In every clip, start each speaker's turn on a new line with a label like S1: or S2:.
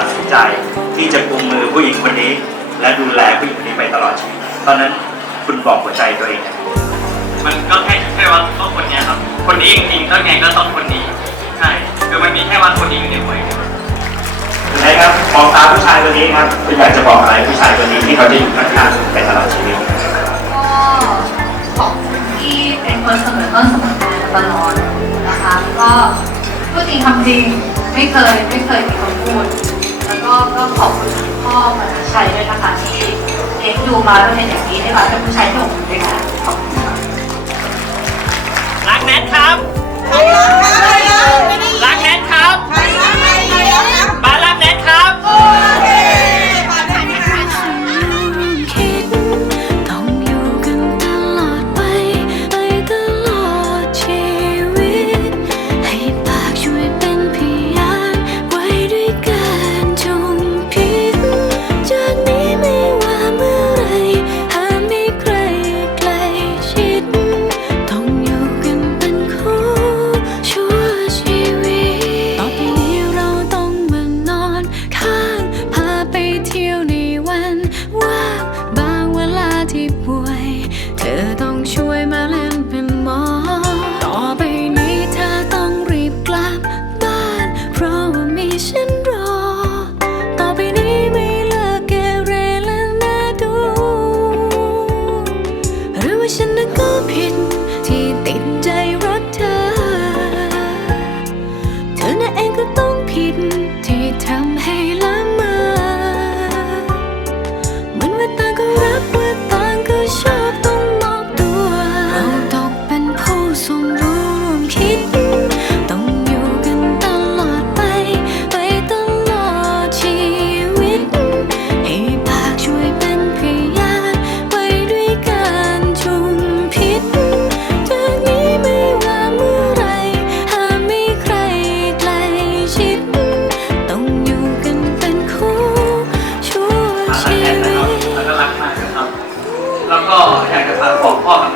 S1: ตัดสินใจที่จะกุมมือผู้หญิงคนนี้ และดูแลผู้หญิงคนนี้ไปตลอดชีวิตตอนนั้นคุณบอกหัวใจตัวเองยังไง
S2: มันก็แค่แค่ว่าต้องคนเนี้ยครับ คนนี้จริงๆก็ไงก็ต้องคนนี้ใช่คือมันมีแค่ว่าคนนี้อยู่ในหัวเอง
S1: คุณไอ้ครับมองตาผู้ชายคนนี้ครับคุณอยากจะบอกอะไรผู้ชายคนนี้ที่เขาจะอยู่ข้างๆไปตลอดชีวิต
S3: ก็ขอบคุณที่เป็นคนเสมอต้นเสมอปลายมาตลอดนะคะก็พูดจริงทำจริงไม่เคยไม่เคยมีคนพูดแล้ว ก็ก็ขอบคุณพ่อมาชัยด้วยนะคะที่เลี้ยงดูมาแล้วเป็นอย่างนี้ให้เราเป็นผู้ชายที่อบอุ่นด้วยกันขอบคุณค่ะ
S2: รักแนทครับ
S4: เธ
S5: อต้องช่วยมาเล่น อยา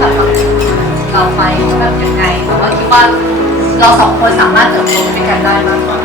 S5: ให้
S3: เราแบบมาเราไปแบบยังไงแต่ว่าคิดว่าเราสองคนสามารถเติบโตด้วยกันได้มากกว่า